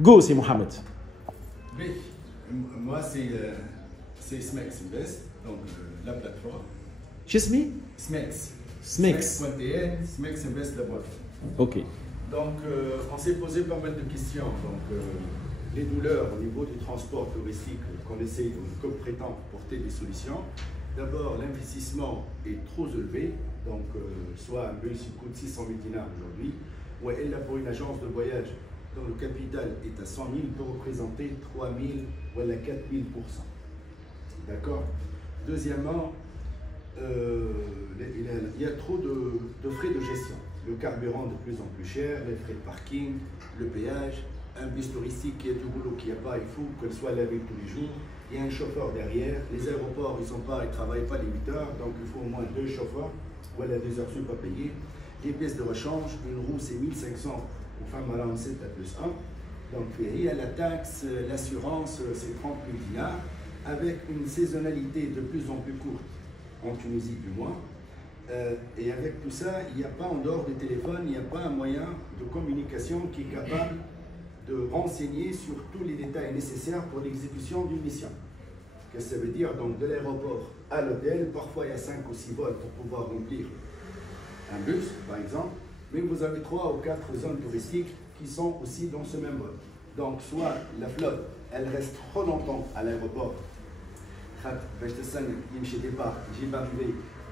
Go, c'est Mohamed. Oui, moi c'est Smex Invest, donc la plateforme. Chismi? Smex. Smex. Smex.tn, Smex Invest la boîte. Ok. Donc on s'est posé pas mal de questions. Donc les douleurs au niveau du transport touristique qu'on essaye, comme prétend, porter des solutions. D'abord, l'investissement est trop élevé. Donc soit un bus qui coûte 600 000 dinars aujourd'hui, ou elle a pour une agence de voyage dont le capital est à 100 000 peut représenter 3 000 ou 4 000%. D'accord. Deuxièmement, il y a trop de frais de gestion. Le carburant de plus en plus cher, les frais de parking, le péage, un bus touristique qui a du boulot qu'il n'y a pas, il faut qu'elle soit lavée tous les jours. Il y a un chauffeur derrière. Les aéroports, ils ne travaillent pas les 8 heures, donc il faut au moins 2 chauffeurs. Voilà, 2 heures sup à payer. Les pièces de rechange, une roue c'est 1500, enfin malin 7 à plus 1. Donc il y a la taxe, l'assurance, c'est 30 000 dinars, avec une saisonnalité de plus en plus courte, en Tunisie du moins. Et avec tout ça, il n'y a pas en dehors du téléphone, il n'y a pas un moyen de communication qui est capable de renseigner sur tous les détails nécessaires pour l'exécution d'une mission. Qu'est-ce que ça veut dire? Donc de l'aéroport à l'hôtel, parfois il y a 5 ou 6 vols pour pouvoir remplir un bus, par exemple, mais vous avez 3 ou 4 zones touristiques qui sont aussi dans ce même vol. Donc soit la flotte, elle reste trop longtemps à l'aéroport,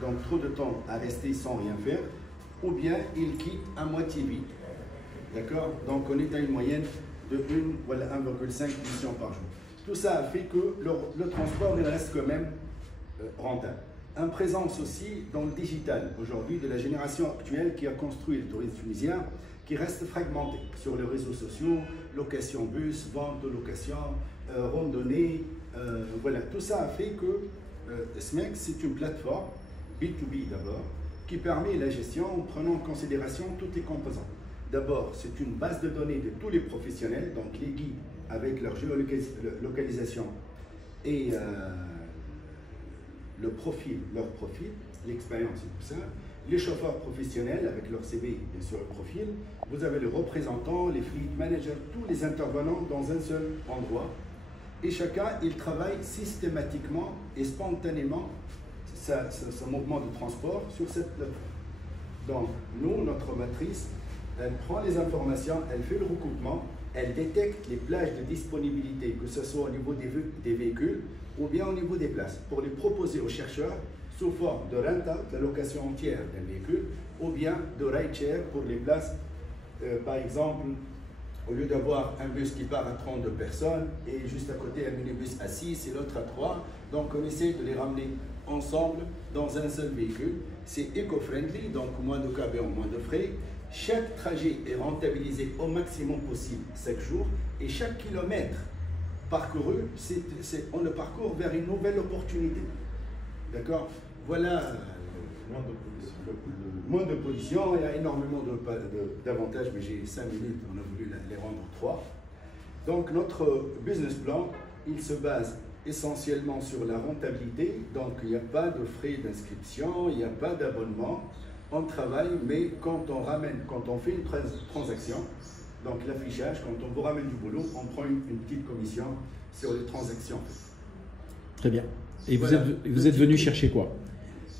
donc trop de temps à rester sans rien faire, ou bien il quitte à moitié vide. D'accord? Donc on est à une moyenne de 1 voilà 1,5 missions par jour. Tout ça a fait que le transport il reste quand même rentable. Une présence aussi dans le digital aujourd'hui de la génération actuelle qui a construit le tourisme tunisien, qui reste fragmenté sur les réseaux sociaux, location bus, vente de location, randonnée, voilà. Tout ça a fait que SMEX c'est une plateforme B2B d'abord qui permet la gestion en prenant en considération toutes les composantes. D'abord, c'est une base de données de tous les professionnels, donc les guides avec leur géolocalisation et leur profil, l'expérience et tout ça. Les chauffeurs professionnels avec leur CV et sur le profil. Vous avez les représentants, les fleet managers, tous les intervenants dans un seul endroit. Et chacun, il travaille systématiquement et spontanément son mouvement de transport sur cette plateforme. Donc, nous, notre matrice, elle prend les informations, elle fait le recoupement, elle détecte les plages de disponibilité, que ce soit au niveau des véhicules ou bien au niveau des places, pour les proposer aux chercheurs sous forme de renta, de la location entière d'un véhicule, ou bien de ride-share pour les places. Par exemple, au lieu d'avoir un bus qui part à 32 personnes et juste à côté un minibus à 6 et l'autre à 3, donc on essaie de les ramener ensemble dans un seul véhicule. C'est éco-friendly, donc moins de carburant, moins de frais. Chaque trajet est rentabilisé au maximum possible 5 jours et chaque kilomètre parcouru, on le parcourt vers une nouvelle opportunité. D'accord? Voilà moins de pollution, il y a énormément d'avantages, mais j'ai 5 minutes, on a voulu les rendre 3. Donc notre business plan, il se base essentiellement sur la rentabilité, donc il n'y a pas de frais d'inscription, il n'y a pas d'abonnement. On travaille, mais quand on fait une transaction, donc l'affichage, quand on vous ramène du boulot, on prend une petite commission sur les transactions. Très bien. Et voilà. vous êtes venu chercher quoi?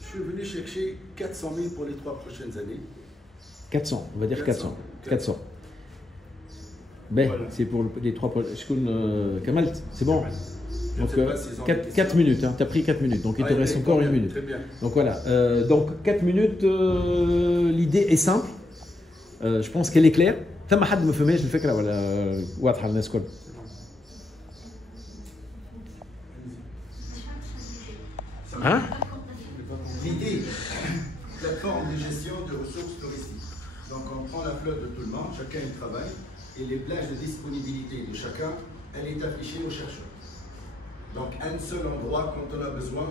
Je suis venu chercher 400 000 pour les 3 prochaines années. 400, on va dire 400. 400. Ben, voilà. C'est pour les 3 prochaines. Kamal, c'est bon? Donc 4 minutes, hein. Tu as pris 4 minutes, donc il te reste encore une minute. Très bien. Donc voilà, donc 4 minutes, l'idée est simple, je pense qu'elle est claire. ثم حد ما فهمهاش الفكره ولا واضحه للناس الكل؟ Hein? L'idée, plateforme de gestion de ressources touristiques. Donc on prend la flotte de tout le monde, chacun y travaille, et les plages de disponibilité de chacun, elle est affichée aux chercheurs. Donc un seul endroit quand on a besoin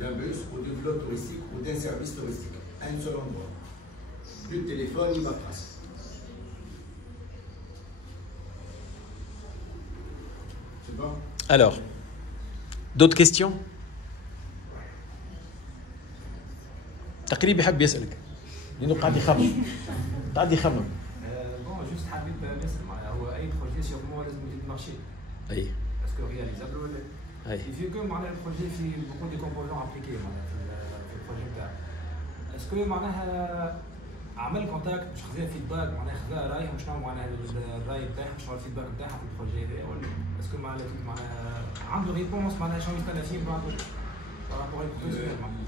d'un bus ou d'une flotte touristique ou d'un service touristique. Un seul endroit. Plus de téléphone, ni matras. C'est bon? Alors, d'autres questions? تقريبا يحب يسألك لأنه قاعد يخمم. بون جوست حبيت نسأل معناها هو أي بروجي financièrement le marché. Oui. Est-ce que réalisable ou pas? Et vu que le projet fait beaucoup de composants appliqués dans le projet, est-ce que عمل كونتاكت باش خذا فيدباك معناها خذا رايهم شنو معناها الراي تاعهم شنو الفيدباك نتاعها في البروجي هذا ولا اسكو معناها عنده ريبونس معناها شنو يستنى فيه بعد بارابور البروفيسيونيل معناها.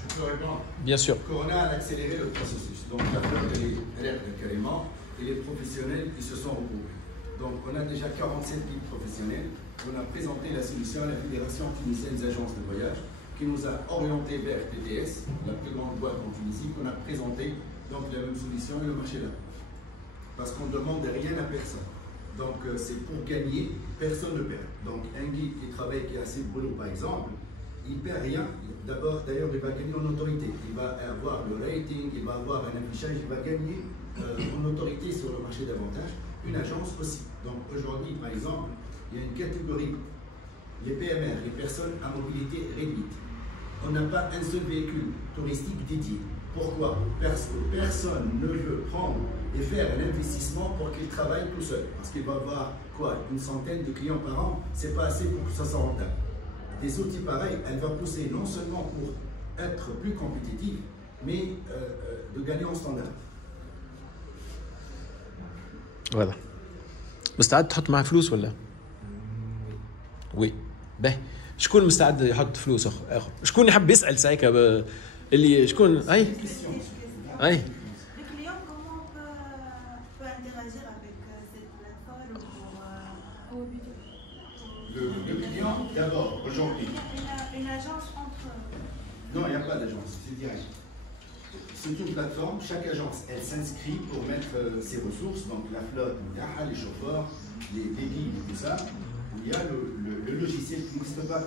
Je peux répondre? Bien sûr. Corona a accéléré le processus. Donc la fleur est carrément et les professionnels qui se sont regroupés. Donc on a déjà 47 guides professionnels. On a présenté la solution à la Fédération tunisienne des agences de voyage qui nous a orienté vers TTS, la plus grande boîte en Tunisie, qu'on a présenté donc la même solution et le marché là. Parce qu'on ne demande rien à personne. Donc c'est pour gagner, personne ne perd. Donc un guide qui travaille, qui a assez de boulot par exemple, il ne perd rien. D'abord, d'ailleurs, il va gagner en autorité. Il va avoir le rating, il va avoir un affichage, il va gagner en autorité sur le marché davantage. Une agence aussi. Donc aujourd'hui, par exemple, il y a une catégorie, les PMR, les personnes à mobilité réduite. On n'a pas un seul véhicule touristique dédié. Pourquoi? Parce que personne ne veut prendre et faire un investissement pour qu'il travaille tout seul. Parce qu'il va avoir quoi? Une centaine de clients par an, c'est pas assez pour que ça soit rentable. Des outils pareils, elle va pousser non seulement pour être plus compétitive, mais de gagner en standard. Voilà. مستعد تحط معاه فلوس ولا؟ وي. باهي. شكون مستعد يحط فلوس اخر؟ شكون يحب يسال سايكا اللي شكون اي؟ اي. Le client, d'abord, aujourd'hui. Une agence entre. Non, il n'y a pas d'agence, c'est direct. C'est une plateforme, chaque agence, elle s'inscrit pour mettre ses ressources, donc la flotte, les chauffeurs, les guides et tout ça. Il y a le logiciel qui n'existe pas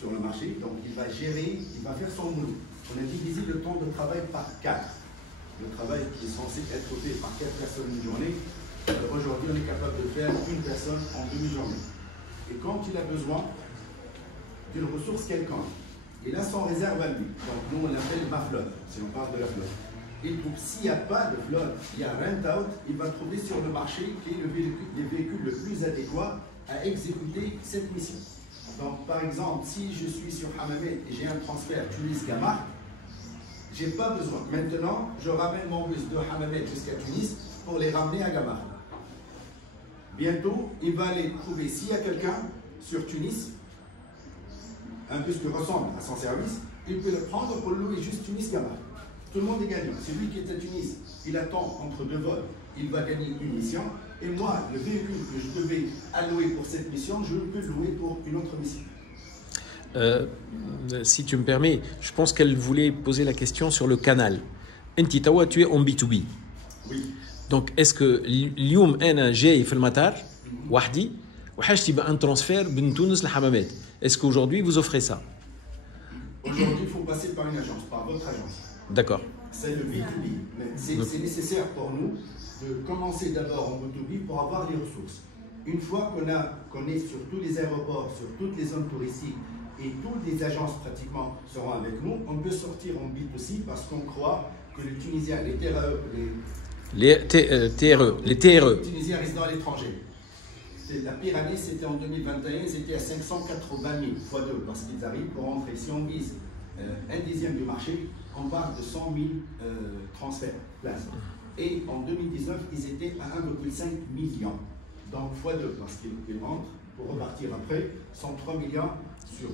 sur le marché, donc il va gérer, il va faire son boulot. On a divisé le temps de travail par 4. Le travail qui est censé être fait par 4 personnes une journée, aujourd'hui on est capable de faire une personne en demi-journée. Et quand il a besoin d'une ressource quelconque, il a son réserve à lui. Donc nous on l'appelle ma flotte, si on parle de la flotte. Et donc s'il n'y a pas de flotte, il y a rent-out, il va trouver sur le marché qui est le véhicule le plus adéquat à exécuter cette mission. Donc par exemple, si je suis sur Hammamet et j'ai un transfert Tunis-Gamar, je n'ai pas besoin. Maintenant, je ramène mon bus de Hammamet jusqu'à Tunis pour les ramener à Gamar. Bientôt, il va aller trouver s'il y a quelqu'un sur Tunis, un bus qui ressemble à son service, il peut le prendre pour louer juste Tunis-Gamar. Tout le monde est gagnant. Celui qui est à Tunis, il attend entre deux vols, il va gagner une mission. Et moi, le véhicule que je devais allouer pour cette mission, je peux le louer pour une autre mission. Si tu me permets, je pense qu'elle voulait poser la question sur le canal. Enti tawa, tu es en B2B. Oui. Donc, est-ce que اليوم أنا جاي في المطار وحدي وحاجتي بأن ترانسفير من تونس لحمامات. Est-ce qu'aujourd'hui vous offrez ça? Aujourd'hui, il faut passer par une agence, par votre agence. D'accord. C'est le B2B. Mais c'est nécessaire pour nous de commencer d'abord en B2B pour avoir les ressources. Une fois qu'on est sur tous les aéroports, sur toutes les zones touristiques et toutes les agences pratiquement seront avec nous, on peut sortir en B2C parce qu'on croit que les Tunisiens, les TRE, Tunisiens résidant à l'étranger. La pire année, c'était en 2021, c'était à 580 000 fois 2 parce qu'ils arrivent pour rentrer. Si on vise un dixième du marché, on parle de 100 000 transferts, places. Et en 2019, ils étaient à 1,5 million. Donc fois 2 parce qu'ils rentrent pour repartir après. 103 millions sur 10%,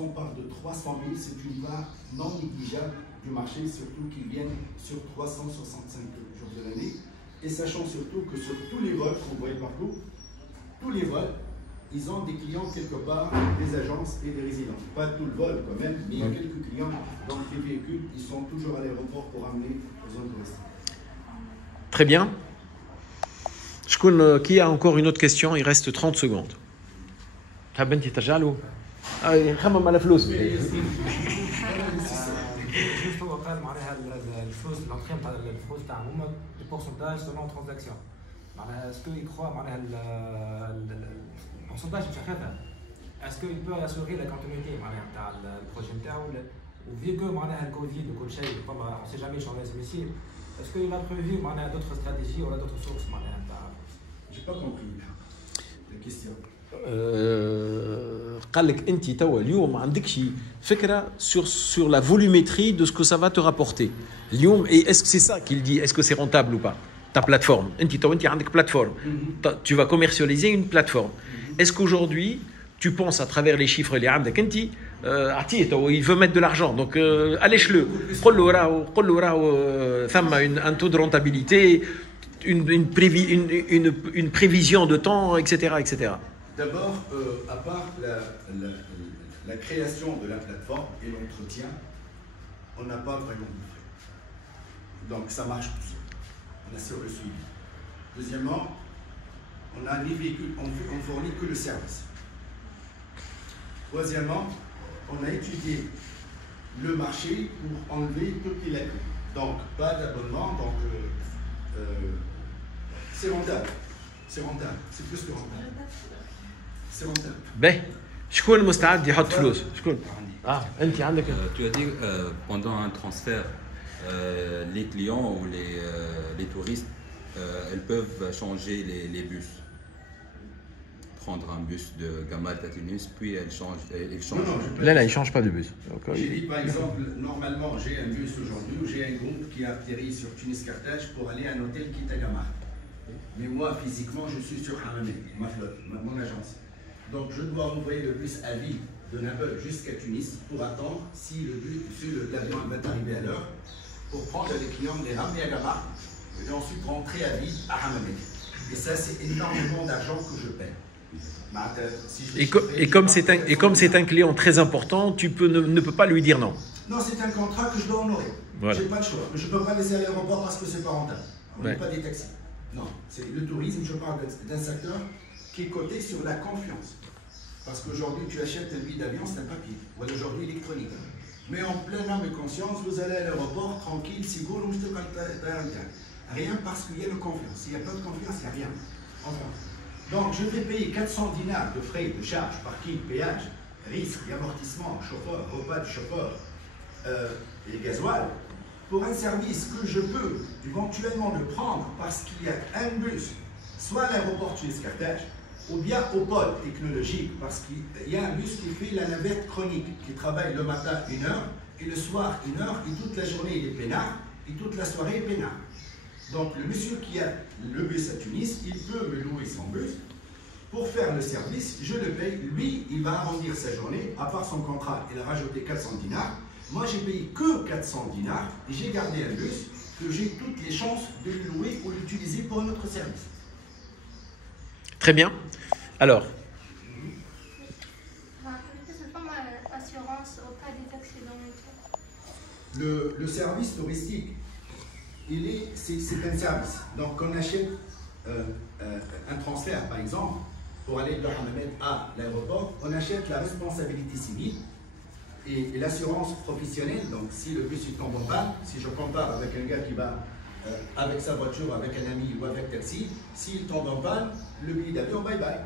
on parle de 300 000. C'est une part non négligeable du marché, surtout qu'ils viennent sur 365 jours de l'année. Et sachant surtout que sur tous les vols qu'on voit partout, tous les vols, ils ont des clients quelque part, des agences et des résidents. Pas tout le vol quand même, mais il y a quelques clients. Donc les véhicules, ils sont toujours à l'aéroport pour amener aux zones touristiques. Très bien. Qui a encore une autre question? Il reste 30 secondes. حاب انت ترجع له؟ خمم على فلوس. هو قال معناها الفلوس الانتريم تاع الفلوس تاعهم هما البورسنتاج سولون ترانزاكسيون. معناها اسكو يكخوا معناها البورسنتاج مش خاطر اسكو il peut assurer la continuité معناها تاع البروجي نتاعو وفي كو معناها الكوفيد وكل شيء فما on sait jamais شنو لازم يصير. Est-ce qu'il a prévu معناها d'autres stratégies ou d'autres sources معناها تاع؟ J'ai pas compris. question. قال لك انت توا اليوم ما عندكش فكره sur la volumétrie de ce que ça va te rapporter اليوم. Et est-ce que c'est ça qu'il dit, est-ce que c'est rentable ou pas ta plateforme? انت توا انت عندك plateforme, tu vas commercialiser une plateforme. Est-ce qu'aujourd'hui tu penses à travers les chiffres اللي عندك انت il veut mettre de l'argent, donc allège-le, قول له راهو ثم un taux de rentabilité, une prévision de temps, etc., etc. D'abord, à part la création de la plateforme et l'entretien, on n'a pas vraiment de frais. Donc ça marche tout seul. On assure le suivi. Deuxièmement, on a ni véhicule, on fournit que le service. Troisièmement, on a étudié le marché pour enlever toutes les lacunes. Donc pas d'abonnement, donc c'est rentable. C'est rentable, c'est plus que rentable. C'est rentable. Ben, شكون مستعد يحط فلوس؟ شكون؟ انت عندك. Tu as dit pendant un transfert, les clients ou les touristes, elles peuvent changer les bus. Prendre un bus de Gamalt à Tunis, puis elles changent. Là, ils changent pas de bus. J'ai dit par exemple, normalement j'ai un bus aujourd'hui où j'ai un groupe qui a atterri sur Tunis-Carthage pour aller à un hôtel qui est à Gamalt. Mais moi, physiquement, je suis sur Hammamet, ma flotte, mon agence. Donc, je dois envoyer le bus à vide de Naples jusqu'à Tunis pour attendre si l'avion va arriver à l'heure, pour prendre les clients des ramener à Gamart et ensuite rentrer à vide à Hammamet. Et ça, c'est énormément d'argent que je paie. Et comme c'est un client très important, tu ne peux pas lui dire non. Non, c'est un contrat que je dois honorer. Voilà. Je n'ai pas le choix. Je ne peux pas laisser à l'aéroport parce que c'est pas rentable. On n'est pas des taxis. Non, c'est le tourisme, je parle d'un secteur qui est coté sur la confiance. Parce qu'aujourd'hui, tu achètes un billet d'avion, c'est un papier. Ou aujourd'hui, électronique. Mais en pleine âme et conscience, vous allez à l'aéroport, tranquille, sigour, ou rien parce qu'il y a de confiance. S'il n'y a pas de confiance, il n'y a rien. Enfin. Donc, je vais payer 400 dinars de frais de charge, parking, péage, risque, amortissement, chauffeur, repas du chauffeur et gasoil, pour un service que je peux éventuellement le prendre parce qu'il y a un bus, soit à l'aéroport Tunis-Carthage, ou bien au pôle technologique, parce qu'il y a un bus qui fait la navette chronique, qui travaille le matin 1 heure, et le soir 1 heure, et toute la journée il est peinard, et toute la soirée il est peinard. Donc le monsieur qui a le bus à Tunis, il peut me louer son bus pour faire le service, je le paye, lui il va arrondir sa journée, à part son contrat, il a rajouté 400 dinars, moi j'ai payé que 400 dinars, et j'ai gardé un bus que j'ai toutes les chances de le louer ou l'utiliser pour un autre service. Très bien. Alors assurance au cas des accidents. Le service touristique, c'est un service. Donc on achète un transfert par exemple pour aller de Hammamet à l'aéroport, on achète la responsabilité civile et l'assurance professionnelle. Donc si le bus tombe en panne, si je compare avec un gars qui va avec sa voiture, avec un ami ou avec taxi, s'il tombe en panne, le billet d'avion bye bye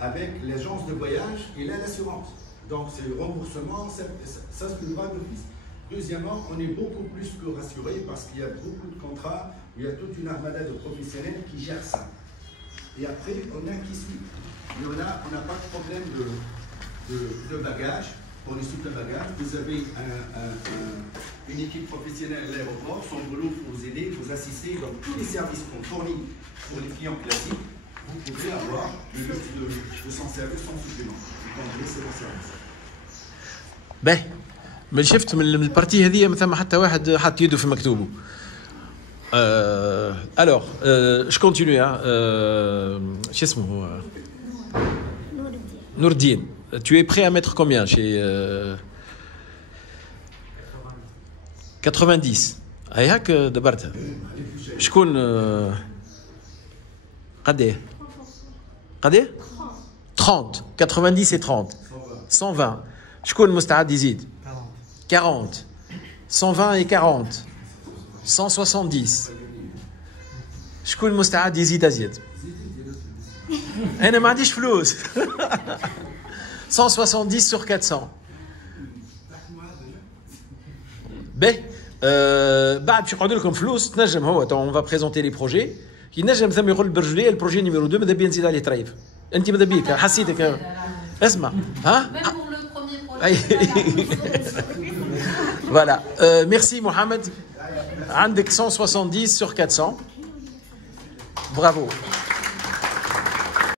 avec l'agence de voyage et là l'assurance. Donc c'est le remboursement, ça se fera d'office. Deuxièmement, on est beaucoup plus que rassuré parce qu'il y a beaucoup de contrats où il y a toute une armada de professionnels qui gèrent ça. Et après, on a qui suit. Et on n'a pas de problème de bagages. Pour les souples de bagages, vous avez une équipe professionnelle à l'aéroport. Son boulot pour vous aider, vous assister. Donc tous les services qu'on fournit pour les clients classiques, vous pouvez avoir de son service sans supplément. Vous pouvez laisser le service. Ben. من شفت من البارتي هذه ما ثم حتى واحد حط يده في مكتوبه. Alors, je continue. شو اسمه هو؟ نور الدين. Tu es prêt à mettre combien chez 90. هاي هاك دبرتها. شكون قد ايه 30. 90 et 30. 120. شكون مستعد يزيد 40, 120 et 40, 170. شكون مستعد يزيد أزيد؟ أنا ما عنديش فلوس. 170 sur 400. باهي بعد باش يقعدوا لكم فلوس تنجم هو on va présenter les projets. ينجم ثم يقول برجليه البروجي نيميرو 2 ماذا بيا نزيد عليه طريف. انت ماذا بيك حسيتك اسمع ها voilà merci Mohamed عندك 170 sur 400 bravo